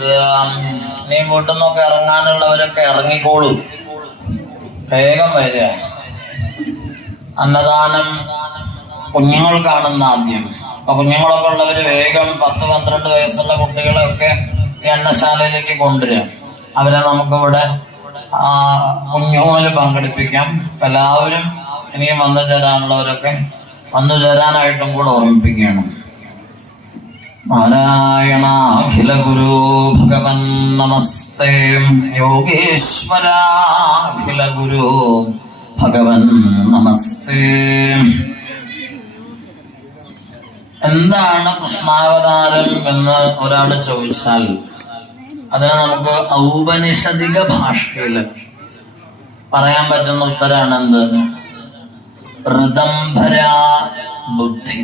നീ വീട്ടിൽ നിന്നൊക്കെ ഇറങ്ങാനുള്ളവരൊക്കെ ഇറങ്ങിക്കോളൂ. വേഗം വരിക. അന്നദാനം കാണുന്ന ആദ്യം. അപ്പൊ കുഞ്ഞുങ്ങളൊക്കെ ഉള്ളവര് വേഗം പത്ത് പന്ത്രണ്ട് വയസ്സുള്ള കുട്ടികളെയൊക്കെ ഈ അന്നശാലയിലേക്ക് കൊണ്ടുവരിക. അവരെ നമുക്കിവിടെ ആ കുഞ്ഞുങ്ങളിൽ പങ്കെടുപ്പിക്കാം. എല്ലാവരും ഇനിയും വന്നു ചേരാനുള്ളവരൊക്കെ വന്നു ചേരാനായിട്ടും കൂടെ ഓർമ്മിപ്പിക്കുകയാണ്. നാരായണ അഖില ഗുരു ഭഗവൻ നമസ്തേ യോഗേശ്വരാഖില ഗുരു ഭഗവൻ നമസ്തേ എന്താണ് കൃഷ്ണാവതാരം എന്ന് ഒരാൾ ചോദിച്ചാൽ അതിന് നമുക്ക് ഔപനിഷദിക ഭാഷയിൽ പറയാൻ പറ്റുന്ന ഉത്തരാണ് എന്ത്? ഋതംഭര ബുദ്ധി.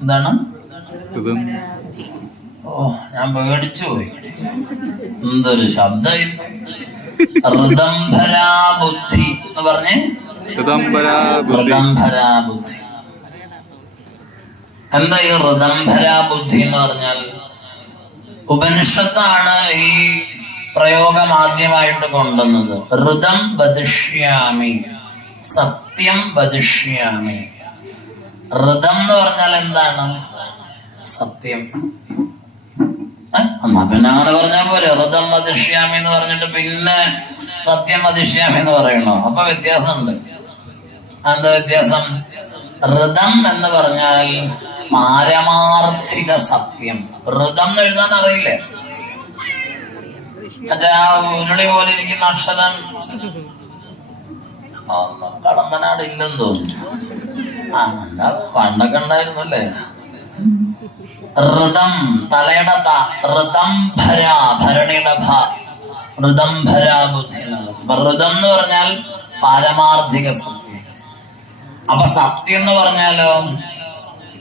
എന്താണ്? ഓ ഞാൻ പേടിച്ചു പോയി. എന്തൊരു ശബ്ദം ഋതംഭരാ ബുദ്ധി എന്ന് പറഞ്ഞേ? ഋതംഭരാ ബുദ്ധി എന്താ ഈ ഋതംഭരാ ബുദ്ധി എന്ന് പറഞ്ഞാൽ? ഉപനിഷത്താണ് ഈ പ്രയോഗം ആദ്യമായിട്ട് കൊണ്ടുവന്നത്. ഋതം വധിഷ്യാമി സത്യം വധിഷ്യാമി. ഋതം എന്ന് പറഞ്ഞാൽ എന്താണ്? സത്യം. പിന്നെ അങ്ങനെ പറഞ്ഞാൽ പോലെ ഋതം വധിഷ്യാമി എന്ന് പറഞ്ഞിട്ട് പിന്നെ സത്യം വധിഷ്യാമി എന്ന് പറയണോ അപ്പൊ വ്യത്യാസമുണ്ട്. എന്താ വ്യത്യാസം? ഋതം എന്ന് പറഞ്ഞാൽ പാരമാർത്ഥിക സത്യം. ഋതം എഴുതാൻ അറിയില്ലേ? മറ്റേ ആ ഉരുളി പോലെ ഇരിക്കുന്ന അക്ഷരം. കടമ്പനാട് ഇല്ലെന്ന് തോന്നുന്നു. ആ പണ്ടൊക്കെ ഉണ്ടായിരുന്നു അല്ലേ ഋതം തലയുടെ ത ഋതം ഭര ഭരണിയുടെ ഭ ഋതം ഭര ബുദ്ധി ഋതം എന്ന് പറഞ്ഞാൽ പാരമാർത്ഥിക സത്യം. അപ്പൊ സത്യം എന്ന് പറഞ്ഞാലോ?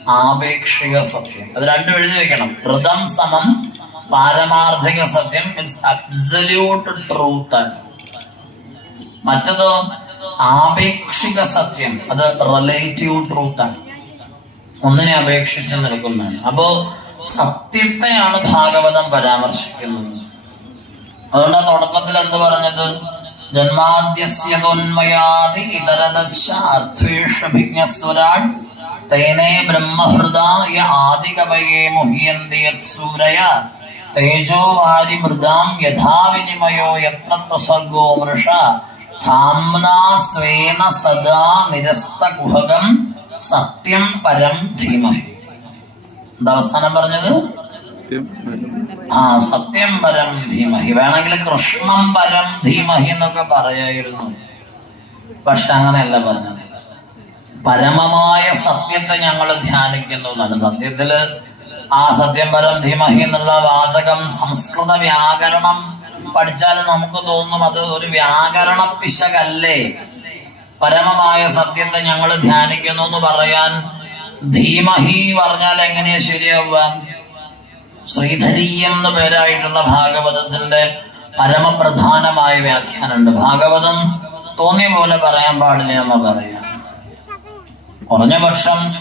ആപേക്ഷിക സത്യം. അത് രണ്ടും എഴുതി വെക്കണം. ഋതം സമം പാരമാർത്ഥിക സത്യം ഇറ്റ്സ് അബ്സല്യൂട്ട് ട്രൂത്ത് ആണ്. മറ്റതോ? ആപേക്ഷിക സത്യം. അത് റിലേറ്റീവ് ട്രൂത്ത് ആണ്. ഒന്നിനെ അപേക്ഷിച്ച് നിൽക്കുന്നതാണ്. അപ്പോ സത്യത്തെയാണ് ഭാഗവതം പരാമർശിക്കുന്നത്. അതുകൊണ്ട് തുടക്കത്തിൽ എന്ത് പറഞ്ഞത്? ജന്മാദ്യസ്യതോന്മയാദി ഇതരദാർത്ഥേഷഭിജ്ഞസ്വരാട് തേനേ ബ്രഹ്മഹൃദായ ആദികവയേ മുഹ്യന്തി യത്സൂരയ തേജോ വാരി മൃദാം യഥാവിനിമയോ യത്ര ത്വസർഗോ മൃഷ ധാംനാ സ്വേന സദാ നിരസ്ത കുഹകം സത്യം പരം ധീമം. എന്താ അവസാനം പറഞ്ഞത്? ആ സത്യം പരം ധീമഹി. വേണമെങ്കിൽ കൃഷ്ണം പരം ധീമഹി എന്നൊക്കെ പറയായിരുന്നു. പക്ഷെ അങ്ങനെയല്ല പറഞ്ഞത്. പരമമായ സത്യത്തെ ഞങ്ങൾ ധ്യാനിക്കുന്നു എന്നാണ്. സത്യത്തിൽ ആ സത്യം പരം ധീമഹി എന്നുള്ള വാചകം സംസ്കൃത വ്യാകരണം പഠിച്ചാൽ നമുക്ക് തോന്നും അത് ഒരു വ്യാകരണ പിശകല്ലേ? പരമമായ സത്യത്തെ ഞങ്ങൾ ധ്യാനിക്കുന്നു എന്ന് പറയാൻ ധീമഹി പറഞ്ഞാൽ എങ്ങനെയാ ശരിയാവുക? ശ്രീധരീയം എന്ന പേരായിട്ടുള്ള ഭാഗവതത്തിന്റെ പരമപ്രധാനമായ വ്യാഖ്യാനമുണ്ട്. ഭാഗവതം തോന്നിയ പോലെ പറയാൻ പാടില്ല എന്ന് പറയാം. കുറഞ്ഞ പക്ഷം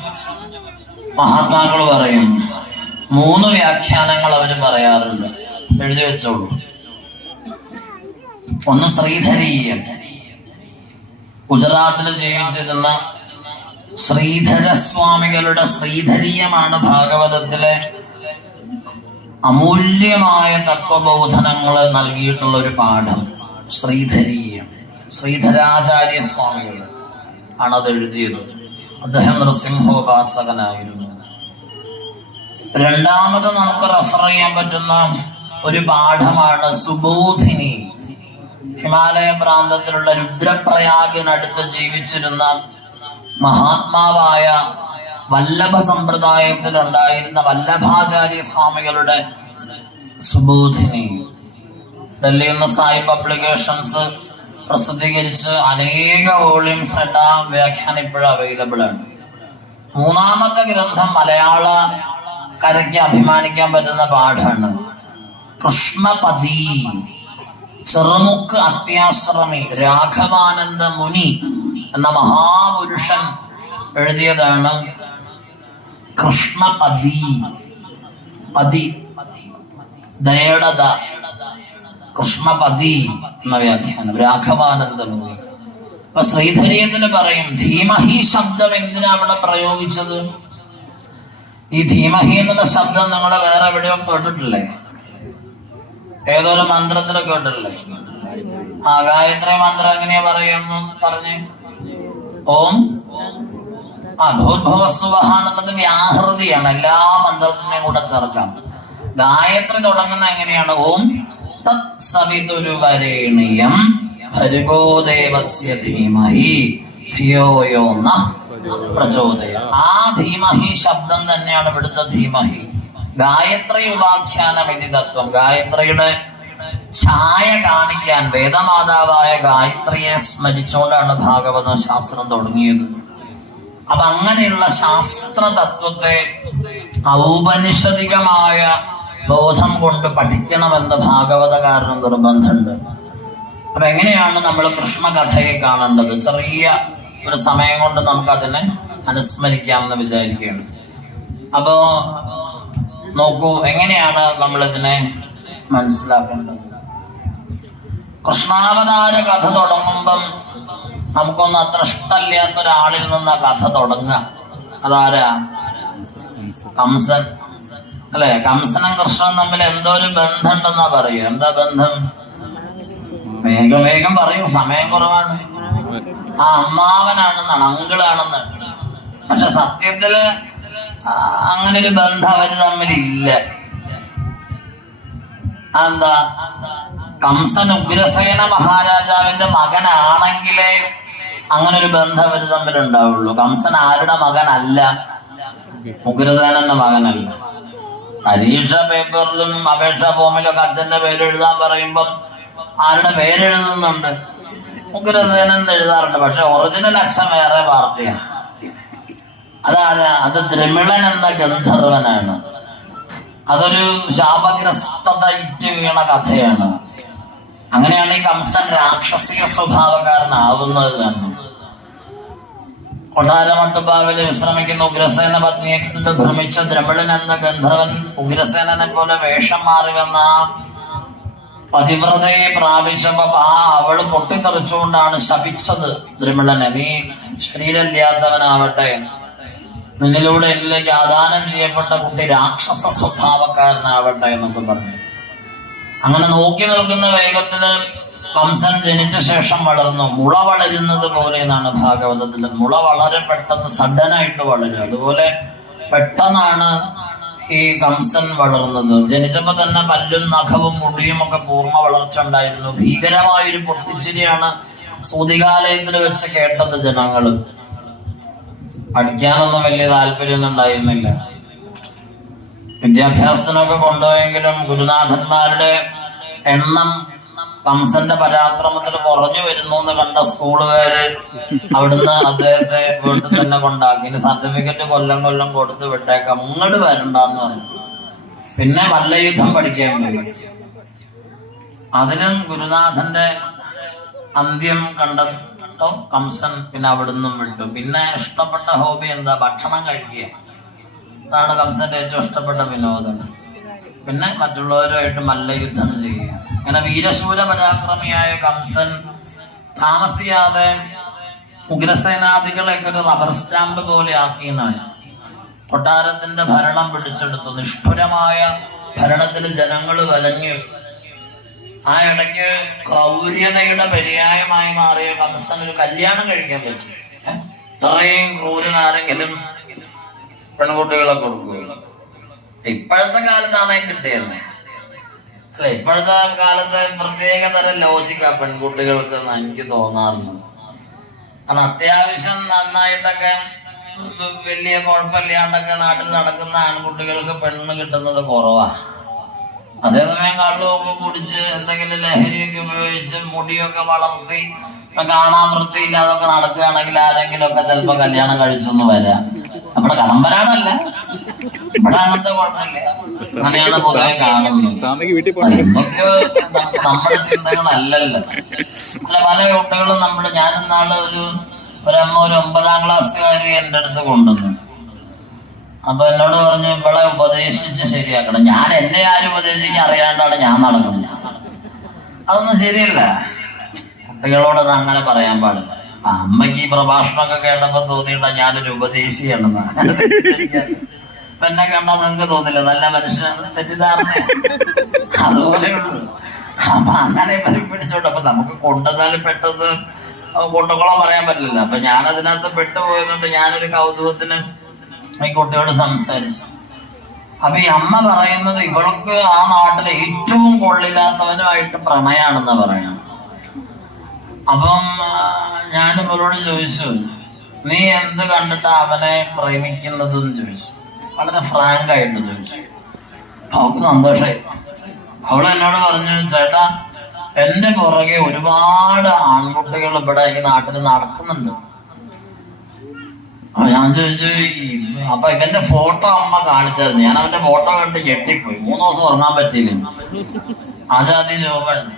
മഹാത്മാക്കൾ പറയും മൂന്ന് വ്യാഖ്യാനങ്ങൾ അവർ പറയാറുണ്ട്. എഴുതി വെച്ചോളൂ. ഒന്ന് ശ്രീധരീയം. ഗുജറാത്തിൽ ജീവിച്ചിരുന്ന ശ്രീധരസ്വാമികളുടെ ശ്രീധരീയമാണ് ഭാഗവതത്തിലെ അമൂല്യമായ തത്വബോധനങ്ങൾ നൽകിയിട്ടുള്ള ഒരു പാഠം ശ്രീധരീയം. ശ്രീധരാചാര്യ സ്വാമികൾ അത് എഴുതിയത്. അദ്ദേഹം നൃസിംഹോപാസകനായിരുന്നു. രണ്ടാമത് നമുക്ക് റെഫർ ചെയ്യാൻ പറ്റുന്ന ഒരു പാഠമാണ് സുബോധിനി. ഹിമാലയ പ്രാന്തത്തിലുള്ള രുദ്രപ്രയാഗിനടുത്ത് ജീവിച്ചിരുന്ന മഹാത്മാവായ വല്ലഭ സമ്പ്രദായത്തിലുണ്ടായിരുന്ന വല്ലഭാചാര്യ സ്വാമികളുടെ സുബോധിനി. ഡൽഹിയിൽ നിന്ന് സായി പബ്ലിക്കേഷൻസ് പ്രസിദ്ധീകരിച്ച് അനേക വോളിയംസ് ആയിട്ട് വ്യാഖ്യാനം ഇപ്പോഴും അവൈലബിൾ ആണ്. മൂന്നാമത്തെ ഗ്രന്ഥം മലയാള കരയ്ക്ക് അഭിമാനിക്കാൻ പറ്റുന്ന പാഠമാണ് കൃഷ്ണപതി. ചെറുമുക്ക് അത്യാശ്രമി രാഘവാനന്ദ മുനി എന്ന മഹാപുരുഷൻ എഴുതിയതാണ് കൃഷ്ണപതി പതി ദയയുടെ കൃഷ്ണപതി എന്ന വ്യാഖ്യാനം. രാഘവാനന്ദ മുനി. അപ്പൊ ശ്രീധരീയത്തിന് പറയും ധീമഹി ശബ്ദം എന്തിനാ അവിടെ പ്രയോഗിച്ചത്? ഈ ധീമഹി എന്നുള്ള ശബ്ദം നിങ്ങൾ വേറെ എവിടെയോ കേട്ടിട്ടില്ലേ? ഏതൊരു മന്ത്രത്തിലൊക്കെ ഉണ്ടല്ലേ? ആ ഗായത്രി മന്ത്രം എങ്ങനെയാ പറയുന്നു പറഞ്ഞ്? ഓം? ആ ഭൂർഭുവസ്വഹ വ്യാഹൃതിയാണ് എല്ലാ മന്ത്രത്തിനെയും കൂടെ ചേർക്കാം ഗായത്രി തുടങ്ങുന്ന എങ്ങനെയാണ്? ഓം തത് സവിതുരുവരേണിയം ഭരുഗോ ദേവസ്യ ധീമഹി ധിയോയോ പ്രചോദയ. ആ ധീമഹി ശബ്ദം തന്നെയാണ് ഇവിടുത്തെ ധീമഹി. ഗായത്രി ഉപാഖ്യാന വിധിതത്വം തത്വം ഗായത്രിയുടെ ഛായ കാണിക്കാൻ വേദമാതാവായ ഗായത്രിയെ സ്മരിച്ചുകൊണ്ടാണ് ഭാഗവത ശാസ്ത്രം തുടങ്ങിയത്. അപ്പൊ അങ്ങനെയുള്ള ശാസ്ത്ര തത്വത്തെ ഔപനിഷദികമായ ബോധം കൊണ്ട് പഠിക്കണമെന്ന് ഭാഗവതകാരന് നിർബന്ധമുണ്ട്. അപ്പൊ എങ്ങനെയാണ് നമ്മൾ കൃഷ്ണകഥയെ കാണേണ്ടത്? ചെറിയ ഒരു സമയം കൊണ്ട് നമുക്ക് അതിനെ അനുസ്മരിക്കാമെന്ന് വിചാരിക്കുകയാണ്. അപ്പോ നോക്കൂ എങ്ങനെയാണ് നമ്മൾ ഇതിനെ മനസ്സിലാക്കേണ്ടത്? കൃഷ്ണാവതാര കഥ തുടങ്ങുമ്പം നമുക്കൊന്ന് അത്ര ഇഷ്ടമില്ലാത്ത ഒരാളിൽ നിന്ന് ആ കഥ തുടങ്ങുക. അതാരാ? കംസൻ. അല്ലെ? കംസനും കൃഷ്ണനും തമ്മിൽ എന്തോ ഒരു ബന്ധമുണ്ടെന്നാ പറയൂ എന്താ ബന്ധം? വേഗം വേഗം പറയൂ സമയം കുറവാണ്. ആ അമ്മാവനാണെന്നാണ് അങ്കിളാണെന്നാണ്. പക്ഷെ സത്യത്തിൽ അങ്ങനെ ഒരു ബന്ധം അവർ തമ്മിലില്ല. എന്താ കംസൻ ഉഗ്രസേന മഹാരാജാവിന്റെ മകനാണെങ്കിലേ അങ്ങനെ ഒരു ബന്ധം അവർ തമ്മിൽ ഉണ്ടാവുള്ളൂ കംസൻ ആരുടെ മകനല്ല ഉഗ്രസേനന്റെ മകനല്ല. പരീക്ഷ പേപ്പറിലും അപേക്ഷാ ഫോമിലൊക്കെ അച്ഛന്റെ പേര് എഴുതാൻ പറയുമ്പം ആരുടെ പേരെഴുതുന്നുണ്ട് ഉഗ്രസേനൻ എഴുതാറുണ്ട്. പക്ഷെ ഒറിജിനൽ അച്ഛൻ വേറെ പാർട്ടിയാണ്. അതാണ് അത് ദ്രമിളൻ എന്ന ഗന്ധർവനാണ്. അതൊരു ശാപഗ്രസ്തത ഇറ്റുവീണ കഥയാണ്. അങ്ങനെയാണ് ഈ കംസൻ രാക്ഷസിക സ്വഭാവക്കാരനാവുന്നത് തന്നെ. കൊട്ടാരമട്ടുപാവിൽ വിശ്രമിക്കുന്ന ഉഗ്രസേന പത്നിയെ കണ്ട് ഭ്രമിച്ച ദ്രമിളൻ എന്ന ഗന്ധർവൻ ഉഗ്രസേനനെ പോലെ വേഷം മാറി വന്ന പതിവ്രതയെ പ്രാപിച്ചപ്പോ ആ അവൾ പൊട്ടിത്തെറിച്ചുകൊണ്ടാണ് ശപിച്ചത് ദ്രമിളനെ നീ ശരീരമില്ലാത്തവനാവട്ടെ. നിന്നിലൂടെ എന്നിലേക്ക് ആദാനം ചെയ്യപ്പെട്ട കുട്ടി രാക്ഷസ സ്വഭാവക്കാരനാവട്ടെ എന്നൊക്കെ പറഞ്ഞു. അങ്ങനെ നോക്കി നിൽക്കുന്ന വേഗത്തിൽ കംസൻ ജനിച്ച ശേഷം വളർന്നു. മുള വളരുന്നത് പോലെ എന്നാണ് ഭാഗവതത്തിൽ മുള വളരെ പെട്ടെന്ന് സഡനായിട്ട് വളരും. അതുപോലെ പെട്ടെന്നാണ് ഈ കംസൻ വളർന്നത്. ജനിച്ചപ്പോ തന്നെ പല്ലും നഖവും മുടിയും ഒക്കെ പൂർണ വളർച്ച ഉണ്ടായിരുന്നു. ഭീകരമായൊരു പൊട്ടിച്ചിരിയാണ് സൂതികാലയത്തിൽ വെച്ച് കേട്ടത് ജനങ്ങൾ. പഠിക്കാനൊന്നും വലിയ താല്പര്യമൊന്നും ഉണ്ടായിരുന്നില്ല. വിദ്യാഭ്യാസത്തിനൊക്കെ കൊണ്ടുപോയെങ്കിലും ഗുരുനാഥന്മാരുടെ എണ്ണം കംസന്റെ പരാക്രമത്തിൽ കുറഞ്ഞു വരുന്നു എന്ന് കണ്ട സ്കൂളുകാര് അവിടുന്ന് അദ്ദേഹത്തെ വീട്ടിൽ തന്നെ കൊണ്ടാക്കി. ഇനി സർട്ടിഫിക്കറ്റ് കൊല്ലം കൊല്ലം കൊടുത്ത് വിട്ടേക്കാം. അങ്ങോട്ട് വരണ്ടെന്ന് പറഞ്ഞു. പിന്നെ മല്ലയുദ്ധം പഠിക്കാൻ പോയി. അതിലും ഗുരുനാഥന്റെ അന്ത്യം കണ്ടോ കംസൻ പിന്നെ അവിടുന്ന് വിട്ടു. പിന്നെ ഇഷ്ടപ്പെട്ട ഹോബി എന്താ? ഭക്ഷണം കഴിക്കുക. അതാണ് കംസന്റെ ഏറ്റവും ഇഷ്ടപ്പെട്ട വിനോദം. പിന്നെ മറ്റുള്ളവരുമായിട്ട് മല്ലയുദ്ധം ചെയ്യുക. അങ്ങനെ വീരശൂര പരാക്രമിയായ കംസൻ താമസിയാതെ ഉഗ്രസേനാദികളെയൊക്കെ ഒരു റബ്ബർ സ്റ്റാമ്പ് പോലെ ആക്കിയെന്നാണ് കൊട്ടാരത്തിന്റെ ഭരണം പിടിച്ചെടുത്തു. നിഷ്ഠുരമായ ഭരണത്തിൽ ജനങ്ങൾ വലഞ്ഞു ആ ഇടയ്ക്ക് ക്രൗര്യതയുടെ പര്യായമായി മാറിയ കംസൻ ഒരു കല്യാണം കഴിക്കാൻ പറ്റി? ഇത്രയും ക്രൂരനാരെങ്കിലും പെൺകുട്ടികളെ കൊടുക്കുകയുള്ളു. ഇപ്പോഴത്തെ കാലത്താണ് കിട്ടിയത് അല്ല? ഇപ്പോഴത്തെ കാലത്ത് പ്രത്യേക തരം ലോജിക്കാ പെൺകുട്ടികൾക്ക് എനിക്ക് തോന്നാറുണ്ട്. കാരണം അത്യാവശ്യം നന്നായിട്ടൊക്കെ വലിയ കുഴപ്പമില്ലാണ്ടൊക്കെ നാട്ടിൽ നടക്കുന്ന ആൺകുട്ടികൾക്ക് പെണ്ണ് കിട്ടുന്നത് കുറവാ. അതേസമയം കള്ളുമൊക്കെ കുടിച്ച് എന്തെങ്കിലും ലഹരിയൊക്കെ ഉപയോഗിച്ച് മുടിയൊക്കെ വളർത്തി ഇപ്പൊ കാണാൻ വൃത്തിയില്ലാതൊക്കെ നടക്കുകയാണെങ്കിൽ ആരെങ്കിലും ഒക്കെ ചിലപ്പോ കല്യാണം കഴിച്ചൊന്ന് വരാം. നമ്മുടെ കടമ്പരാടല്ല ഇവിടെ അങ്ങനത്തെ കുഴപ്പമില്ല. അങ്ങനെയാണ് പൊതുവെ കാണുന്നത്. ഇതൊക്കെ നമ്മുടെ ചിന്തകളല്ലല്ലോ. അല്ല പല കുട്ടികളും നമ്മൾ ഞാനിന്നാൾ ഒരു ഒരു ഒരമ്മ ഒരു ഒമ്പതാം ക്ലാസ്സുകാരി എന്റെ അടുത്ത് കൊണ്ടുവന്നു. അപ്പൊ എന്നോട് പറഞ്ഞു ഇവളെ ഉപദേശിച്ച് ശരിയാക്കണം. ഞാൻ എന്നെ ആരും ഉപദേശിക്കാൻ അറിയാണ്ടാണ് ഞാൻ നടക്കുന്നത്. അതൊന്നും ശരിയല്ല. കുട്ടികളോടൊന്നും അങ്ങനെ പറയാൻ പാടില്ല. അമ്മയ്ക്ക് ഈ പ്രഭാഷണമൊക്കെ കേട്ടപ്പോ തോന്നിയിട്ടാ ഞാനൊരു ഉപദേശിയാണെന്ന്. എന്നെ കണ്ടാ നിങ്ങക്ക് തോന്നില്ല. നല്ല മനുഷ്യനാണ് തെറ്റിദ്ധാരണ അതുപോലെയുള്ളൂ അപ്പൊ അങ്ങനെ പിടിച്ചോണ്ട് അപ്പൊ നമുക്ക് കൊണ്ടുവന്നാലും പെട്ടെന്ന് കൊണ്ടുകൊള്ളാൻ പറയാൻ പറ്റില്ലല്ലോ. അപ്പൊ ഞാൻ അതിനകത്ത് പെട്ടുപോയതുകൊണ്ട് ഞാനൊരു കൗതുകത്തിന് ഈ കുട്ടിയോട് സംസാരിച്ചു. അപ്പൊ ഈ അമ്മ പറയുന്നത് ഇവൾക്ക് ആ നാട്ടിലെ ഏറ്റവും കൊള്ളില്ലാത്തവനുമായിട്ട് പ്രണയാണെന്ന് പറയണം അപ്പം ഞാൻ ഇവരോട് ചോദിച്ചു നീ എന്ത് കണ്ടിട്ട് അവനെ പ്രേമിക്കുന്നതെന്ന് ചോദിച്ചു. വളരെ ഫ്രാങ്ക് ആയിട്ട് ചോദിച്ചു. അവൾക്ക് സന്തോഷമായി. അവൾ എന്നോട് പറഞ്ഞു ചേട്ടാ എന്റെ പുറകെ ഒരുപാട് ആൺകുട്ടികൾ ഇവിടെ ഈ നാട്ടിൽ നടക്കുന്നുണ്ട്. ഞാൻ ചോദിച്ചു "ഈ- അപ്പൊ ഇവന്റെ ഫോട്ടോ അമ്മ കാണിച്ചായിരുന്നു. ഞാൻ അവന്റെ ഫോട്ടോ കണ്ട് ഞെട്ടിപ്പോയി. മൂന്ന് ദിവസം ഉറങ്ങാൻ പറ്റിയില്ല? ആജാതി രൂപമാണ്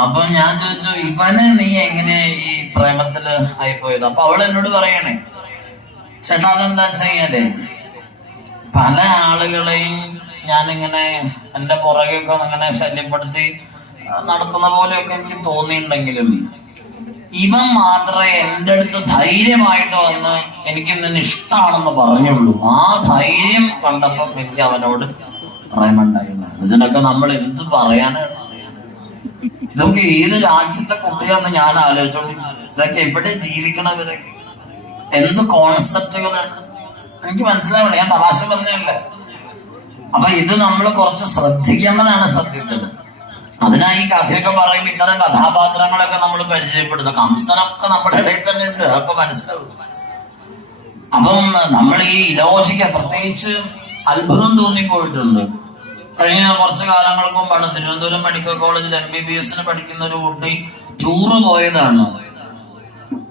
അപ്പൊ ഞാൻ ചോദിച്ചു ഇവന് നീ എങ്ങനെ ഈ പ്രേമത്തിൽ ആയിപ്പോയത്? അപ്പൊ അവൾ എന്നോട് പറയണേ ചേട്ടാ അതെന്താ ചെയ്യല്ലേ പല ആളുകളെയും ഞാനിങ്ങനെ എന്റെ പുറകെയൊക്കെ ഇങ്ങനെ ശല്യപ്പെടുത്തി നടക്കുന്ന പോലെയൊക്കെ എനിക്ക് തോന്നിയിട്ടുണ്ടെങ്കിലും ഇവൻ മാത്രമേ എന്റെ അടുത്ത് ധൈര്യമായിട്ട് വന്ന് എനിക്ക് നിന്നെ ഇഷ്ടമാണെന്ന് പറഞ്ഞുള്ളൂ. ആ ധൈര്യം കണ്ടപ്പോൾ എനിക്ക് അവനോട് പ്രേമുണ്ടായിരുന്നാണ് ഇതിനൊക്കെ നമ്മൾ എന്ത് പറയാനാണ് ഇതൊക്കെ ഏത് രാജ്യത്തെ കൊണ്ടുവന്ന് ഞാൻ ആലോചിച്ചോണ്ട് ഇതൊക്കെ എവിടെ ജീവിക്കണവരൊക്കെ എന്ത് കോൺസെപ്റ്റുകളാണ് എനിക്ക് മനസ്സിലാവണം ഞാൻ തമാശ പറഞ്ഞല്ലേ അപ്പൊ ഇത് നമ്മൾ കുറച്ച് ശ്രദ്ധിക്കേണ്ടതാണ് സത്യത്തിൽ. അതിനാ ഈ കഥയൊക്കെ പറയുമ്പോൾ ഇത്തരം കഥാപാത്രങ്ങളൊക്കെ നമ്മൾ പരിചയപ്പെടുന്നു കംസനൊക്കെ നമ്മുടെ ഇടയിൽ തന്നെ ഉണ്ട്. അതൊക്കെ മനസ്സിലാവും. അപ്പം നമ്മൾ ഈ ഇലോജിക്ക പ്രത്യേകിച്ച് അത്ഭുതം തോന്നിപ്പോയിട്ടുണ്ട്. കഴിഞ്ഞ കുറച്ച് കാലങ്ങൾക്ക് മുമ്പാണ് തിരുവനന്തപുരം മെഡിക്കൽ കോളേജിൽ എം ബി ബി എസിന് പഠിക്കുന്ന ഒരു കുട്ടി ടൂറ് പോയതാണ്.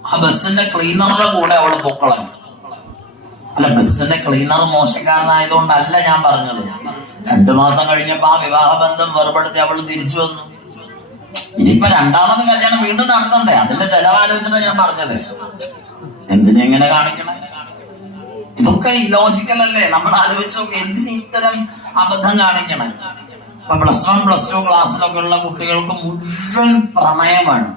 ആ ബസ്സിന്റെ ക്ലീനറുടെ കൂടെ അവൾ പൊക്കളാണ് അല്ല ബസ്സിന്റെ ക്ലീനർ മോശക്കാരനായതുകൊണ്ടല്ല ഞാൻ പറഞ്ഞത്. രണ്ടു മാസം കഴിഞ്ഞപ്പോ ആ വിവാഹ ബന്ധം വേർപെടുത്തി അവൾ തിരിച്ചു വന്നു. ഇനിയിപ്പൊ രണ്ടാമത് കല്യാണം വീണ്ടും നടത്തണ്ടേ? അതിന്റെ ചെലവാലോചന ഞാൻ പറഞ്ഞത്. എന്തിനെങ്ങനെ കാണിക്കണേ? ഇതൊക്കെ ലോജിക്കൽ അല്ലേ? നമ്മൾ ആലോചിച്ച് നോക്കി എന്തിന് ഇത്തരം അബദ്ധം കാണിക്കണേ? ഇപ്പൊ പ്ലസ് വൺ പ്ലസ് ടു ക്ലാസ്സിലൊക്കെ ഉള്ള കുട്ടികൾക്ക് മുഴുവൻ പ്രണയമാണ്.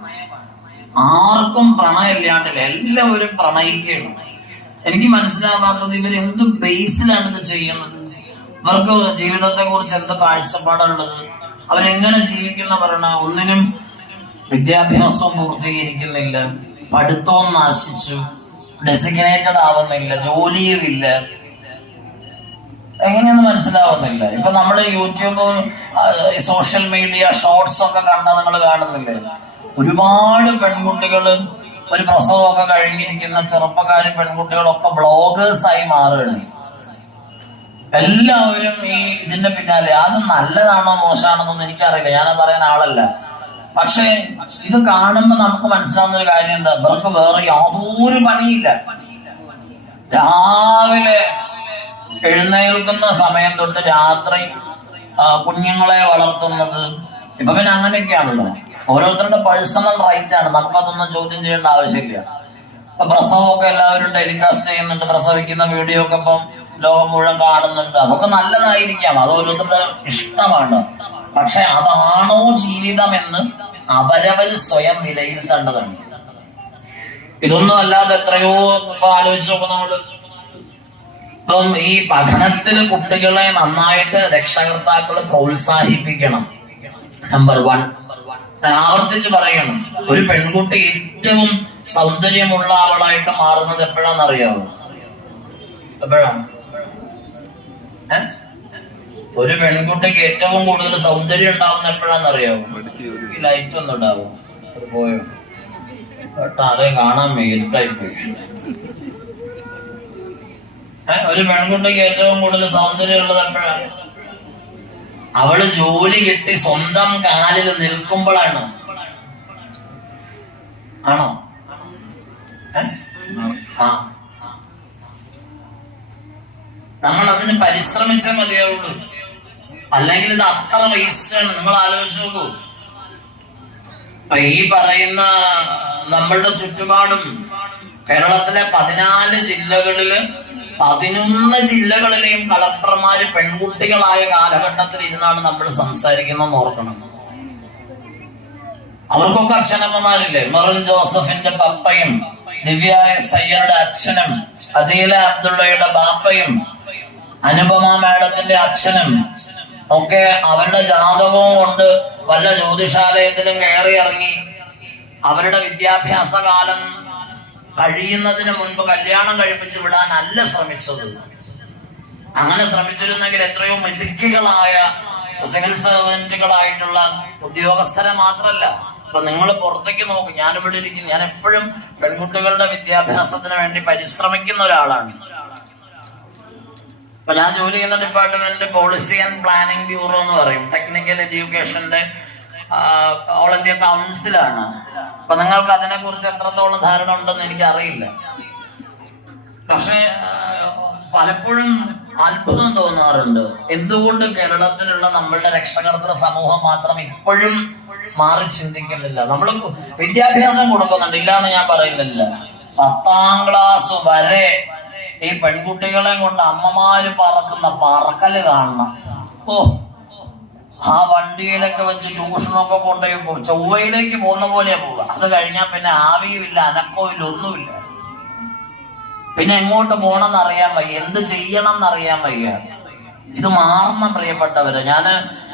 ആർക്കും പ്രണയമില്ലാണ്ടില്ല എല്ലാവരും പ്രണയിക്കുകയാണ്. എനിക്ക് മനസ്സിലാവാത്തത് ഇവർ എന്ത് ബേസിലാണ് ഇത് ചെയ്യുന്നത്? ഇവർക്ക് ജീവിതത്തെ കുറിച്ച് എന്ത് കാഴ്ചപ്പാടുള്ളത് അവരെങ്ങനെ ജീവിക്കുന്ന പറയണ ഒന്നിനും വിദ്യാഭ്യാസം പൂർത്തീകരിക്കുന്നില്ല പഠിത്തവും നാശിച്ചു ഡെസിഗ്നേറ്റഡ് ആവുന്നില്ല ജോലിയുമില്ല. എങ്ങനെയൊന്നും മനസ്സിലാവുന്നില്ല. ഇപ്പൊ നമ്മൾ യൂട്യൂബ് സോഷ്യൽ മീഡിയ ഷോർട്സ് ഒക്കെ കണ്ടാൽ നിങ്ങൾ കാണുന്നില്ലേ? ഒരുപാട് പെൺകുട്ടികൾ ഒരു പ്രസവമൊക്കെ കഴിഞ്ഞിരിക്കുന്ന ചെറുപ്പക്കാരും പെൺകുട്ടികളൊക്കെ ബ്ലോഗേഴ്സായി മാറുകയാണ്. എല്ലാവരും ഈ ഇതിന്റെ പിന്നാലെ അത് നല്ലതാണോ മോശമാണെന്നൊന്നും എനിക്കറിയില്ല. ഞാനത് പറയാൻ ആളല്ല. പക്ഷേ ഇത് കാണുമ്പോ നമുക്ക് മനസ്സിലാവുന്ന ഒരു കാര്യം എന്താ? ഇവർക്ക് വേറെ യാതൊരു പണിയില്ല. രാവിലെ എഴുന്നേൽക്കുന്ന സമയം തൊട്ട് രാത്രി കുഞ്ഞുങ്ങളെ വളർത്തുന്നത്. ഇപ്പൊ പിന്നെ അങ്ങനെയൊക്കെയാണല്ലോ. ഓരോരുത്തരുടെ പേഴ്സണൽ റൈറ്റ്സ് ആണ്. നമുക്കതൊന്നും ചോദ്യം ചെയ്യേണ്ട ആവശ്യമില്ല. പ്രസവമൊക്കെ എല്ലാവരും ടെലികാസ്റ്റ് ചെയ്യുന്നുണ്ട്. പ്രസവിക്കുന്ന വീഡിയോ ഒക്കെ ഇപ്പം ലോകം മുഴുവൻ കാണുന്നുണ്ട്. അതൊക്കെ നല്ലതായിരിക്കാം. അത് ഓരോരുത്തരുടെ ഇഷ്ടമാണ്. പക്ഷെ അതാണോ ജീവിതം എന്ന് അവരവർ സ്വയം വിലയിരുത്തേണ്ടതാണ്. ഇതൊന്നും അല്ലാതെ എത്രയോ ആലോചിച്ച് നോക്കും നമ്മൾ. ഇപ്പം ഈ പഠനത്തിൽ കുട്ടികളെ നന്നായിട്ട് രക്ഷകർത്താക്കൾ പ്രോത്സാഹിപ്പിക്കണം. നമ്പർ വൺ ആവർത്തിച്ച് പറയണം. ഒരു പെൺകുട്ടി ഏറ്റവും സൗന്ദര്യമുള്ള ആളായിട്ട് മാറുന്നത് എപ്പോഴാണെന്ന് അറിയാമോ എപ്പോഴാണ്? ഒരു പെൺകുട്ടിക്ക് ഏറ്റവും കൂടുതൽ സൗന്ദര്യം ഉണ്ടാവുന്ന എപ്പോഴാണെന്ന് അറിയാമോ ഈ ലൈറ്റ് ഒന്നും ഉണ്ടാവും പോയോ? കേട്ടോ ആരെയും കാണാൻ മേലിട്ടായി പോയി. ഒരു പെൺകുട്ടിക്ക് ഏറ്റവും കൂടുതൽ സൗന്ദര്യം ഉള്ളത് എപ്പോഴാണ് അവൾ ജോലി കിട്ടി സ്വന്തം കാലിൽ നിൽക്കുമ്പോഴാണ്. ആണോ? ആ. നമ്മൾ അതിന് പരിശ്രമിച്ചാൽ മതിയാവുള്ളൂ. അല്ലെങ്കിൽ ഇത് അത്ര വേസ്റ്റാണ് നിങ്ങൾ ആലോചിച്ച് നോക്കൂ. ഈ പറയുന്ന നമ്മളുടെ ചുറ്റുപാടും കേരളത്തിലെ പതിനാല് ജില്ലകളിൽ പതിനൊന്ന് ജില്ലകളിലെയും കളക്ടർമാര് പെൺകുട്ടികളായ കാലഘട്ടത്തിൽ ഇരുന്നാണ് നമ്മൾ സംസാരിക്കുന്നതെന്ന് ഓർക്കണം. അവർക്കൊക്കെ അച്ഛനമ്മമാരില്ലേ? മെറിൻ ജോസഫിന്റെ പപ്പയും ദിവ്യായ സയ്യറുടെ അച്ഛനും അദീല അബ്ദുള്ളയുടെ ബാപ്പയും അനുപമ മാഡത്തിന്റെ അച്ഛനും ഒക്കെ അവരുടെ ജാതകവും കൊണ്ട് വല്ല ജ്യോതിഷാലയത്തിലും കയറി ഇറങ്ങി അവരുടെ വിദ്യാഭ്യാസ കാലം കഴിയുന്നതിന് മുൻപ് കല്യാണം കഴിപ്പിച്ച് വിടാനല്ല ശ്രമിച്ചത്. അങ്ങനെ ശ്രമിച്ചിരുന്നെങ്കിൽ എത്രയോ മിടുക്കികളായ സിവിൽ സർവന്റുകളായിട്ടുള്ള ഉദ്യോഗസ്ഥരെ മാത്രല്ല. അപ്പൊ നിങ്ങൾ പുറത്തേക്ക് നോക്കും. ഞാനിവിടെ ഇരിക്കുന്നു. ഞാൻ എപ്പോഴും പെൺകുട്ടികളുടെ വിദ്യാഭ്യാസത്തിന് വേണ്ടി പരിശ്രമിക്കുന്ന ഒരാളാണ്. ഇപ്പൊ ഞാൻ ജോലി ചെയ്യുന്ന department policy and planning bureau എന്ന് പറയും. ടെക്നിക്കൽ എഡ്യൂക്കേഷന്റെ ഓൾ ഇന്ത്യ കൗൺസിലാണ് അപ്പൊ നിങ്ങൾക്ക് അതിനെ കുറിച്ച് എത്രത്തോളം ധാരണ ഉണ്ടെന്ന് എനിക്ക് അറിയില്ല പക്ഷേ പലപ്പോഴും അത്ഭുതം തോന്നാറുണ്ട്. എന്തുകൊണ്ട് കേരളത്തിലുള്ള നമ്മളുടെ രക്ഷകർത്തൃ സമൂഹം മാത്രം ഇപ്പോഴും മാറി ചിന്തിക്കുന്നില്ല? നമ്മൾ വിദ്യാഭ്യാസം കൊടുക്കുന്നുണ്ട്. ഇല്ലാന്ന് ഞാൻ പറയുന്നില്ല. പത്താം ക്ലാസ് വരെ ഈ പെൺകുട്ടികളെ കൊണ്ട് അമ്മമാര് പറക്കുന്ന പറക്കൽ കാണണം. ഓ ആ വണ്ടിയിലൊക്കെ വെച്ച് ട്യൂഷനൊക്കെ കൊണ്ടുപോയി പോകും ചൊവ്വയിലേക്ക് പോകുന്ന പോലെ പോവുക. അത് കഴിഞ്ഞാൽ പിന്നെ ആവിയുമില്ല അനക്കോയില്ല ഒന്നുമില്ല. പിന്നെ എങ്ങോട്ട് പോകണമെന്ന് അറിയാൻ വയ്യ എന്ത് ചെയ്യണം എന്നറിയാൻ വയ്യ. ഇത് മാറണം പ്രിയപ്പെട്ടവര് ഞാൻ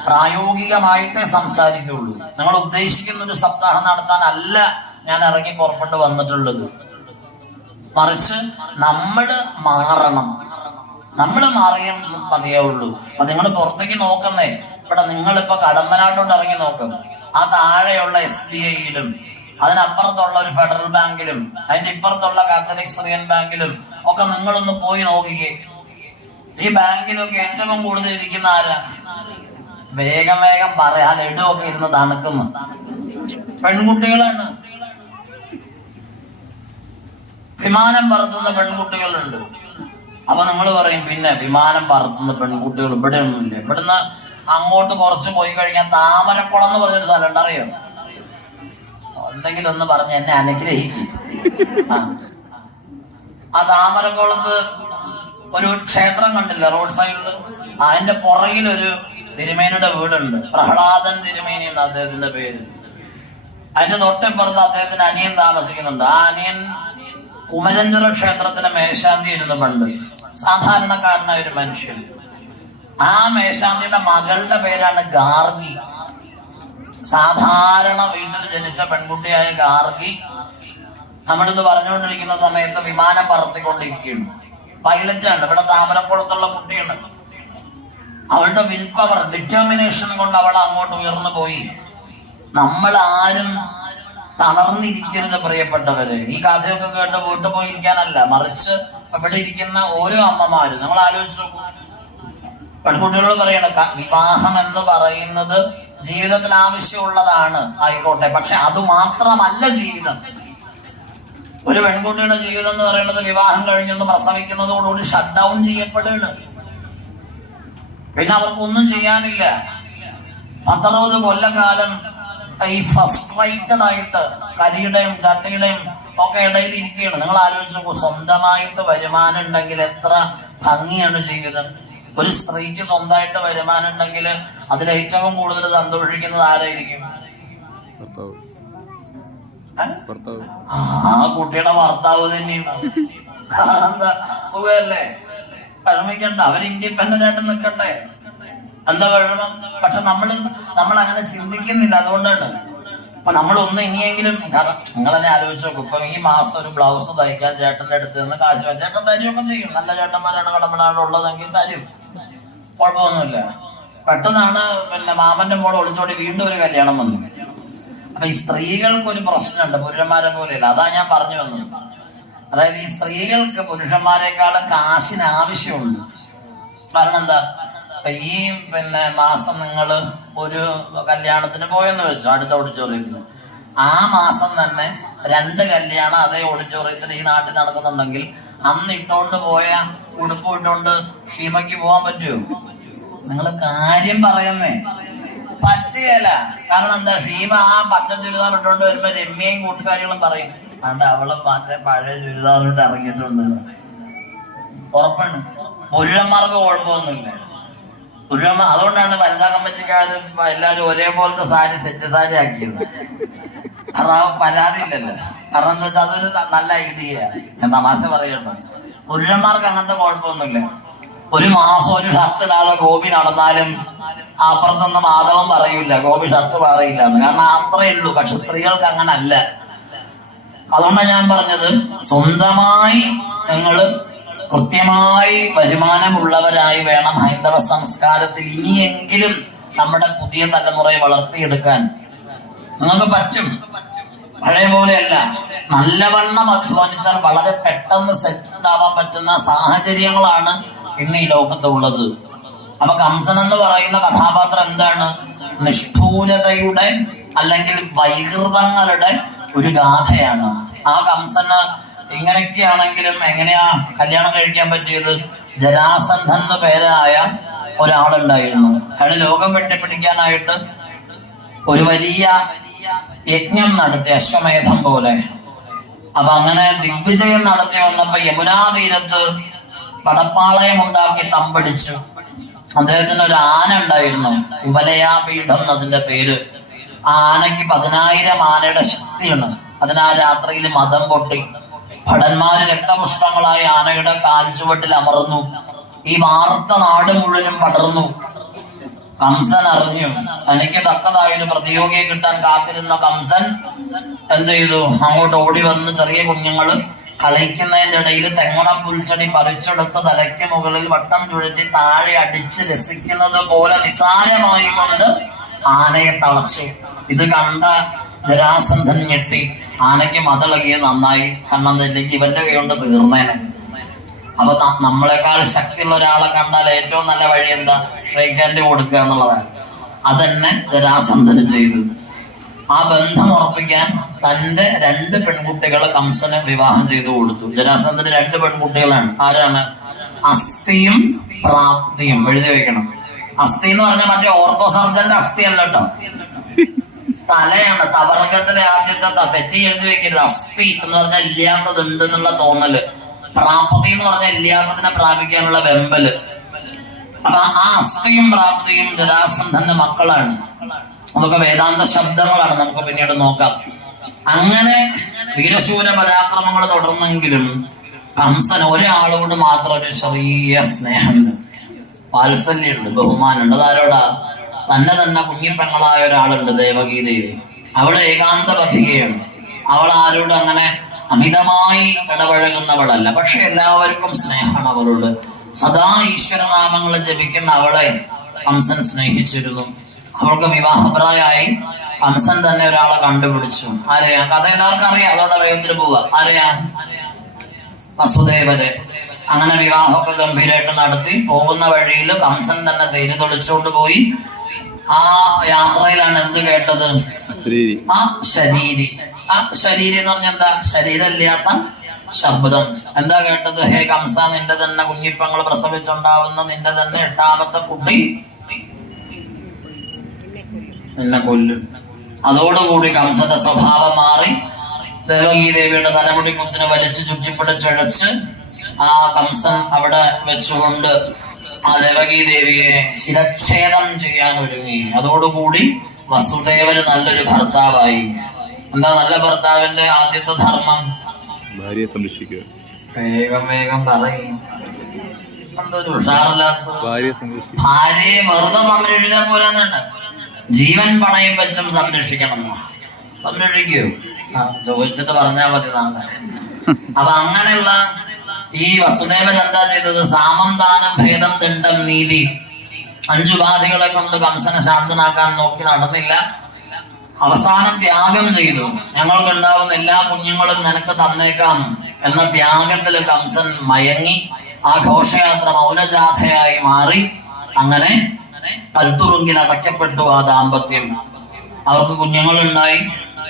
പ്രായോഗികമായിട്ടേ സംസാരിക്കുള്ളൂ. നിങ്ങൾ ഉദ്ദേശിക്കുന്ന ഒരു സപ്താഹം നടത്താനല്ല ഞാൻ ഇറങ്ങി പുറപ്പെട്ട് വന്നിട്ടുള്ളത്. മറിച്ച് നമ്മൾ മാറണം. നമ്മൾ മാറിയ മതിയാവുള്ളൂ അപ്പൊ നിങ്ങൾ പുറത്തേക്ക് നോക്കുന്നേ. ഇവിടെ നിങ്ങളിപ്പോ കടമ്പനാട്ടോട്ട് ഇറങ്ങി നോക്കും. ആ താഴെയുള്ള എസ് ബി ഐയിലും അതിനപ്പുറത്തുള്ള ഒരു ഫെഡറൽ ബാങ്കിലും അതിന്റെ ഇപ്പുറത്തുള്ള കാത്തലിക് സിറിയൻ ബാങ്കിലും ഒക്കെ നിങ്ങളൊന്ന് പോയി നോക്കിക്കേ. ഈ ബാങ്കിലൊക്കെ ഏറ്റവും കൂടുതൽ ഇരിക്കുന്ന ആരാ? വേഗം വേഗം പറയാൻ ലഡു ഒക്കെ ഇരുന്ന് തണുക്കുന്നു. പെൺകുട്ടികളാണ്. വിമാനം പറത്തുന്ന പെൺകുട്ടികളുണ്ട്. അപ്പൊ നിങ്ങൾ പറയും പിന്നെ വിമാനം പറത്തുന്ന പെൺകുട്ടികൾ ഇവിടെ ഒന്നുമില്ല ഇവിടുന്ന് അങ്ങോട്ട് കുറച്ച് പോയി കഴിഞ്ഞാൽ താമരക്കുളം എന്ന് പറഞ്ഞൊരു സ്ഥലമുണ്ട്. അറിയോ? എന്തെങ്കിലും ഒന്ന് പറഞ്ഞ് എന്നെ അനുഗ്രഹിക്കും. ആ. താമരക്കുളത്ത് ഒരു ക്ഷേത്രം കണ്ടില്ല റോഡ് സൈഡിൽ അതിന്റെ പുറകിൽ ഒരു തിരുമേനിയുടെ വീടുണ്ട്. പ്രഹ്ലാദൻ തിരുമേനി എന്ന അദ്ദേഹത്തിന്റെ പേര്. അതിന്റെ തൊട്ടിപ്പുറത്ത് അദ്ദേഹത്തിന് അനിയൻ താമസിക്കുന്നുണ്ട്. ആ അനിയൻ കുമരഞ്ചിറ ക്ഷേത്രത്തിലെ മേശാന്തി ഇരുന്ന് പണ്ട്. സാധാരണക്കാരനായ ഒരു മനുഷ്യൻ. ആ മേശാന്തിയുടെ മകളുടെ പേരാണ് ഗാർഗി. സാധാരണ വീട്ടിൽ ജനിച്ച പെൺകുട്ടിയായ ഗാർഗി നമ്മളിത് പറഞ്ഞുകൊണ്ടിരിക്കുന്ന സമയത്ത് വിമാനം പറത്തിക്കൊണ്ടിരിക്കുകയാണ്. പൈലറ്റാണ് ഇവിടെ താമരക്കുളത്തുള്ള കുട്ടിയാണ്. അവളുടെ വിൽ പവർ ഡിറ്റർമിനേഷൻ കൊണ്ട് അവൾ അങ്ങോട്ട് ഉയർന്നു പോയി നമ്മൾ ആരും തളർന്നിരിക്കരുത് പ്രിയപ്പെട്ടവര്. ഈ കഥയൊക്കെ കേട്ട് വീട്ടിൽ പോയിരിക്കാനല്ല മറിച്ച് അവിടെ ഇരിക്കുന്ന ഓരോ അമ്മമാരും. നമ്മൾ ആലോചിച്ചു പെൺകുട്ടികളോട് പറയണ വിവാഹം എന്ന് പറയുന്നത് ജീവിതത്തിൽ ആവശ്യമുള്ളതാണ്. ആയിക്കോട്ടെ പക്ഷെ അത് മാത്രമല്ല ജീവിതം. ഒരു പെൺകുട്ടിയുടെ ജീവിതം എന്ന് പറയുന്നത് വിവാഹം കഴിഞ്ഞൊന്ന് പ്രസവിക്കുന്നതോടുകൂടി ഷട്ട് ഡൗൺ ചെയ്യപ്പെടുകയാണ്. പിന്നെ അവർക്കൊന്നും ചെയ്യാനില്ല. പത്തറുപത് കൊല്ലക്കാലം ഈ ഫസ്ട്രേറ്റഡ് ആയിട്ട് കരിയുടെയും ചട്ടിയുടെയും ഒക്കെ ഇടയിൽ ഇരിക്കുകയാണ്. നിങ്ങൾ ആലോചിച്ച് നോക്കൂ സ്വന്തമായിട്ട് വരുമാനം ഉണ്ടെങ്കിൽ എത്ര ഭംഗിയാണ് ജീവിതം ഒരു സ്ത്രീക്ക് സ്വന്തമായിട്ട് വരുമാനം ഉണ്ടെങ്കിൽ അതിൽ ഏറ്റവും കൂടുതൽ സന്തോഷിക്കുന്നത് ആരായിരിക്കും? ആ കുട്ടിയുടെ ഭർത്താവ് തന്നെയാണ്. കാരണം എന്താ? സുഖല്ലേ വിഷമിക്കണ്ട അവർ ഇൻഡിപെൻഡന്റ് ആയിട്ട് നിൽക്കട്ടെ. എന്താ കഴിയണം പക്ഷെ നമ്മൾ നമ്മൾ അങ്ങനെ ചിന്തിക്കുന്നില്ല അതുകൊണ്ടാണ്. അപ്പൊ നമ്മൾ ഒന്ന് ഇനിയെങ്കിലും കാരണം നിങ്ങൾ തന്നെ ആലോചിച്ച് നോക്കും ഇപ്പൊ ഈ മാസം ഒരു ബ്ലൗസ് തയ്ക്കാൻ ചേട്ടന്റെ അടുത്ത് നിന്ന് കാശ് ചേട്ടൻ തരുമൊക്കെ ചെയ്യും. നല്ല ചേട്ടന്മാരാണ് കടമ്പനാട് ഉള്ളതെങ്കിൽ തരും. കുഴപ്പമൊന്നുമില്ല. പെട്ടെന്നാണ് പിന്നെ മാമന്റെ മോളെ ഒളിച്ചോടി വീണ്ടും ഒരു കല്യാണം വന്നു. അപ്പൊ ഈ സ്ത്രീകൾക്ക് ഒരു പ്രശ്നമുണ്ട് പുരുഷന്മാരെ പോലെയല്ല. അതാ ഞാൻ പറഞ്ഞു വന്നത്. അതായത് ഈ സ്ത്രീകൾക്ക് പുരുഷന്മാരെക്കാളും കാശിന് ആവശ്യമുണ്ട്. കാരണം എന്താ? ഈ പിന്നെ മാസം നിങ്ങൾ ഒരു കല്യാണത്തിന് പോയെന്ന് വെച്ചു അടുത്ത ഓഡിറ്റോറിയത്തിന് ആ മാസം തന്നെ രണ്ട് കല്യാണം അതേ ഓഡിറ്റോറിയത്തിൽ ഈ നാട്ടിൽ നടക്കുന്നുണ്ടെങ്കിൽ അന്ന് ഇട്ടോണ്ട് പോയ ഉടുപ്പ് ഇട്ടോണ്ട് ഷീമയ്ക്ക് പോകാൻ പറ്റുമോ നിങ്ങൾ കാര്യം പറയുന്നേ. പറ്റുകയല്ല കാരണം എന്താ ഷീമ ആ പച്ച ചുരിദാർ ഇട്ടുകൊണ്ട് വരുമ്പോ രമ്യയും കൂട്ടുകാരികളും പറയും അതുകൊണ്ട് അവൾ മറ്റേ പഴയ ചുരിദാറിട്ട് ഇറങ്ങിയിട്ടുണ്ട്. ഉറപ്പാണ്. പുരുഷന്മാർക്ക് കുഴപ്പമൊന്നുമില്ല. പുരുഷന്മാർ അതുകൊണ്ടാണ് വനിതാ കമ്മിറ്റിക്കാരും എല്ലാവരും ഒരേപോലത്തെ സാരി സെറ്റ് സാരി ആക്കിയത്. കാരണം ആ പരാതി ഇല്ലല്ലോ. കാരണം എന്താ വെച്ചാൽ അതൊരു നല്ല ഐഡിയ ഞാൻ തമാശ പറയണ്ട. പുരുഷന്മാർക്ക് അങ്ങനത്തെ കുഴപ്പമൊന്നുമില്ല. ഒരു മാസം ഒരു ഷർട്ട് ഇടാതെ ഗോപി നടന്നാലും അപ്പുറത്തൊന്നും മാധവൻ പറയില്ല ഗോപി ഷർട്ട് പറയില്ല എന്ന്. കാരണം അത്രേ ഉള്ളൂ. പക്ഷെ സ്ത്രീകൾക്ക് അങ്ങനെ അല്ല അതുകൊണ്ടാണ് ഞാൻ പറഞ്ഞത് സ്വന്തമായി നിങ്ങൾ കൃത്യമായി വരുമാനമുള്ളവരായി വേണം ഹൈന്ദവ സംസ്കാരത്തിൽ ഇനിയെങ്കിലും നമ്മുടെ പുതിയ തലമുറയെ വളർത്തിയെടുക്കാൻ. നിങ്ങൾക്ക് പറ്റും. പഴയ പോലെയല്ല. നല്ലവണ്ണം അധ്വാനിച്ചാൽ വളരെ പെട്ടെന്ന് സെറ്റിൽഡ് ആവാൻ പറ്റുന്ന സാഹചര്യങ്ങളാണ് ഇന്ന് ഈ ലോകത്തുള്ളത്. അപ്പൊ കംസൻ എന്ന് പറയുന്ന കഥാപാത്രം എന്താണ്? നിഷ്ഠൂലതയുടെ അല്ലെങ്കിൽ വൈകൃതങ്ങളുടെ ഒരു ഗാഥയാണ്. ആ കംസന് ഇങ്ങനെയൊക്കെയാണെങ്കിലും എങ്ങനെയാ കല്യാണം കഴിക്കാൻ പറ്റിയത്? ജരാസന്ധൻ എന്ന പേരായ ഒരാളുണ്ടായിരുന്നു. അയാൾ ലോകം വെട്ടിപ്പിടിക്കാനായിട്ട് ഒരു വലിയ യജ്ഞം നടത്തി അശ്വമേധം പോലെ. അപ്പൊ അങ്ങനെ ദിഗ്വിജയം നടത്തി വന്നപ്പോ യമുനാ തീരത്ത് പടപ്പാളയം ഉണ്ടാക്കി തമ്പടിച്ചു. അദ്ദേഹത്തിന് ഒരു ആന ഉണ്ടായിരുന്നു. ഉപലയാപീഠം എന്നതിന്റെ പേര്. ആ ആനയ്ക്ക് പതിനായിരം ആനയുടെ ശക്തിയാണ്. അതിനാ രാത്രിയിൽ മതം പൊട്ടി. ഭടന്മാര് രക്തപുഷ്പങ്ങളായ ആനയുടെ കാൽച്ചുവട്ടിൽ അമർന്നു. ഈ വാർത്ത നാട് മുഴുവനും പടർന്നു. കംസൻ അറിഞ്ഞു. തനിക്ക് തക്കതായൊരു പ്രതിയോഗിയെ കിട്ടാൻ കാത്തിരുന്ന കംസൻ എന്ത് ചെയ്തു? അങ്ങോട്ട് ഓടി വന്ന് ചെറിയ കുഞ്ഞുങ്ങൾ കളിക്കുന്നതിന്റെ ഇടയിൽ തെങ്ങണ പുൽച്ചെടി പറിച്ചെടുത്ത് തലയ്ക്ക് മുകളിൽ വട്ടം ചുഴറ്റി താഴെ അടിച്ച് രസിക്കുന്നത് പോലെ നിസാരമായി കൊണ്ട് ആനയെ തളച്ചു. ഇത് കണ്ട ജരാസന്ധൻ ഞെട്ടി. ആനയ്ക്ക് മതളകിയ നന്നായി. കാരണം എന്താ ഇവന്റെ കൈകൊണ്ട് തീർന്നേനെ. അപ്പൊ നമ്മളെക്കാൾ ശക്തിയുള്ള ഒരാളെ കണ്ടാൽ ഏറ്റവും നല്ല വഴി എന്താ? ഷെയ്ക്കാൻഡ് കൊടുക്കുക എന്നുള്ളതാണ്. അതന്നെ ജരാസന്ധന് ചെയ്തു. ആ ബന്ധം ഉറപ്പിക്കാൻ തന്റെ രണ്ട് പെൺകുട്ടികളെ കംസന് വിവാഹം ചെയ്തു കൊടുത്തു. ജരാസന്ധന് രണ്ട് പെൺകുട്ടികളാണ്. ആരാണ്? അസ്ഥിയും പ്രാപ്തിയും. എഴുതി വെക്കണം അസ്ഥി എന്ന് പറഞ്ഞാൽ മറ്റേ ഓർത്തോ സർജന്റെ അസ്ഥി അല്ല കേട്ടോ. തലയാണ്. തവർക്കത്തിലെ ആദ്യത്തെ തെറ്റി എഴുതി വെക്കരുത്. അസ്ഥി എന്ന് പറഞ്ഞാൽ ഇല്ലാത്തതുണ്ട് എന്നുള്ള തോന്നൽ. പ്രാപ്തി എന്ന് പറഞ്ഞാൽ ഇല്ലാത്തതിനെ പ്രാപിക്കാനുള്ള വെമ്പൽ. അപ്പൊ ആ അസ്ഥിയും പ്രാപ്തിയും ജരാസന്ധന്റെ മക്കളാണ്. അതൊക്കെ വേദാന്ത ശബ്ദങ്ങളാണ്. നമുക്ക് പിന്നീട് നോക്കാം. അങ്ങനെ വീരശൂര പരാക്രമങ്ങൾ തുടർന്നെങ്കിലും കംസൻ ഒരാളോട് മാത്രം ഒരു ചെറിയ സ്നേഹമുണ്ട്. വാത്സല്യമുണ്ട്. ബഹുമാനമുണ്ട്. അതാരോടാ? തന്നെ തന്നെ കുഞ്ഞിപ്പെങ്ങളായ ഒരാളുണ്ട് ദേവഗീതയിൽ അവൾ ഏകാന്ത പഥികയാണ് അവൾ ആരോട് അങ്ങനെ അമിതമായി ഇടപഴകുന്നവളല്ല പക്ഷെ എല്ലാവർക്കും സ്നേഹമാണ് അവളോട്. സദാ ഈശ്വരനാമങ്ങൾ ജപിക്കുന്ന അവളെ കംസൻ സ്നേഹിച്ചിരുന്നു. അവൾക്ക് വിവാഹപ്രായമായി കംസൻ തന്നെ ഒരാളെ കണ്ടുപിടിച്ചു. ആരെയാ കഥ എല്ലാവർക്കും അറിയാം. അതോടെ വേഗത്തിൽ പോവുക. ആരെയാ വസുദേവരെ അങ്ങനെ വിവാഹമൊക്കെ ഗംഭീരമായിട്ട് നടത്തി പോകുന്ന വഴിയിൽ കംസൻ തന്നെ തേര് തൊളിച്ചുകൊണ്ട് പോയി. ആ യാത്രയിലാണ് എന്ത് കേട്ടത്? ആ ശരീരി. ആ ശരീരി എന്ന് പറഞ്ഞാൽ എന്താ? ശരീരമില്ലാത്ത ശബ്ദം. എന്താ കേട്ടത്? ഹേ കംസ നിന്റെ തന്നെ കുഞ്ഞിപ്പങ്ങൾ പ്രസവിച്ചുണ്ടാവുന്ന നിന്റെ തന്നെ എട്ടാമത്തെ കുട്ടി നിന്നെ കൊല്ലും. അതോടുകൂടി കംസന്റെ സ്വഭാവം മാറി. ദേവകീ ദേവിയുടെ തലമുടി കുത്തിനെ വലിച്ചു ചുറ്റിപ്പിടിച്ചഴച്ച് ആ കംസൻ അവിടെ വെച്ചുകൊണ്ട് ആ ദേവകി ദേവിയെ ശിരച്ഛേദം ചെയ്യാൻ ഒരുങ്ങി. അതോടുകൂടി വസുദേവന് നല്ലൊരു ഭർത്താവായി. എന്താ നല്ല ഭർത്താവിന്റെ ആദ്യത്തെ ധർമ്മം? ഭാര്യയെ സംരക്ഷിക്കുക. വേഗം വേഗം പറയും. എന്തൊരു ഉഷാറില്ലാത്തത്. ഭാര്യയെ വെറുതെ സംരക്ഷിച്ചാൽ പോരാന്നുണ്ട് ജീവൻ പണയം വെച്ചും സംരക്ഷിക്കണം. സംരക്ഷിക്കൂ. ചോദിച്ചിട്ട് പറഞ്ഞാൽ മതി നാളെ. അപ്പൊ അങ്ങനെയുള്ള ഈ വസുദേവൻ എന്താ ചെയ്തത്? സാമം ദാനം ഭേദം തിണ്ടം നീതി. അഞ്ചുപാധികളെ കൊണ്ട് കംസനെ ശാന്തനാക്കാൻ നോക്കി നടന്നില്ല. അവസാനം ത്യാഗം ചെയ്തു. ഞങ്ങൾക്കുണ്ടാവുന്ന എല്ലാ കുഞ്ഞുങ്ങളും നിനക്ക് തന്നേക്കാം എന്ന ത്യാഗത്തിൽ കംസൻ മയങ്ങി ആ ഘോഷയാത്ര മൗനജാഥയായി മാറി. അങ്ങനെ കൽത്തുറുങ്കിൽ അടയ്ക്കപ്പെട്ടു ആ ദാമ്പത്യം. അവർക്ക് കുഞ്ഞുങ്ങളുണ്ടായി.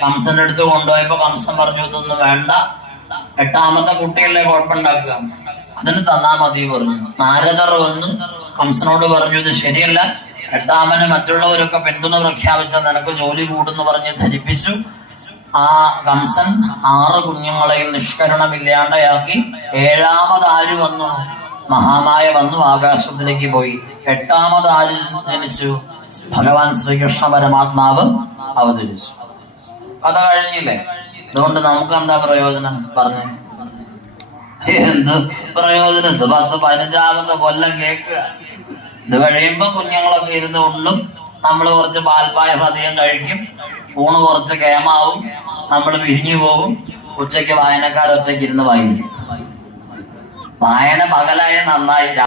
കംസന്റെ അടുത്ത് കൊണ്ടുപോയപ്പോ കംസൻ പറഞ്ഞു ഇതൊന്നും വേണ്ട. എട്ടാമത്തെ കുട്ടിയല്ലേ കുഴപ്പമുണ്ടാക്കുക? അതിന് തന്നാ മതി പറഞ്ഞു. നാരദർ വന്ന് കംസനോട് പറഞ്ഞു ഇത് ശരിയല്ല. എട്ടാമന് മറ്റുള്ളവരൊക്കെ പിന്തുണ പ്രഖ്യാപിച്ച നിനക്ക് ജോലി കൂടുന്നു പറഞ്ഞ് ധരിപ്പിച്ചു. ആ കംസൻ ആറ് കുഞ്ഞുങ്ങളെയും നിഷ്കരണമില്ലാണ്ടയാക്കി ഏഴാമത് ആര് വന്നു. മഹാമായ വന്നു ആകാശത്തിലേക്ക് പോയി. എട്ടാമത് ആര് ജനിച്ചു. ഭഗവാൻ ശ്രീകൃഷ്ണ പരമാത്മാവ് അവതരിച്ചു. കഥ കഴിഞ്ഞില്ലേ? അതുകൊണ്ട് നമുക്ക് എന്താ പ്രയോജനം? പറഞ്ഞു. എന്ത് പ്രയോജനം? ഇത് പത്ത് പതിനഞ്ചാമത്തെ കൊല്ലം കേൾക്കുക. ഇത് കഴിയുമ്പോ കുഞ്ഞുങ്ങളൊക്കെ ഇരുന്ന് ഉള്ളും നമ്മൾ കുറച്ച് പാൽപ്പായസം അധികം കഴിക്കും. ഊണ് കുറച്ച് കേമാവും. നമ്മൾ പിരിഞ്ഞു പോകും. ഉച്ചയ്ക്ക് വായനക്കാരൊറ്റയ്ക്ക് ഇരുന്ന് വായിക്കും. വായന പകലായ നന്നായി.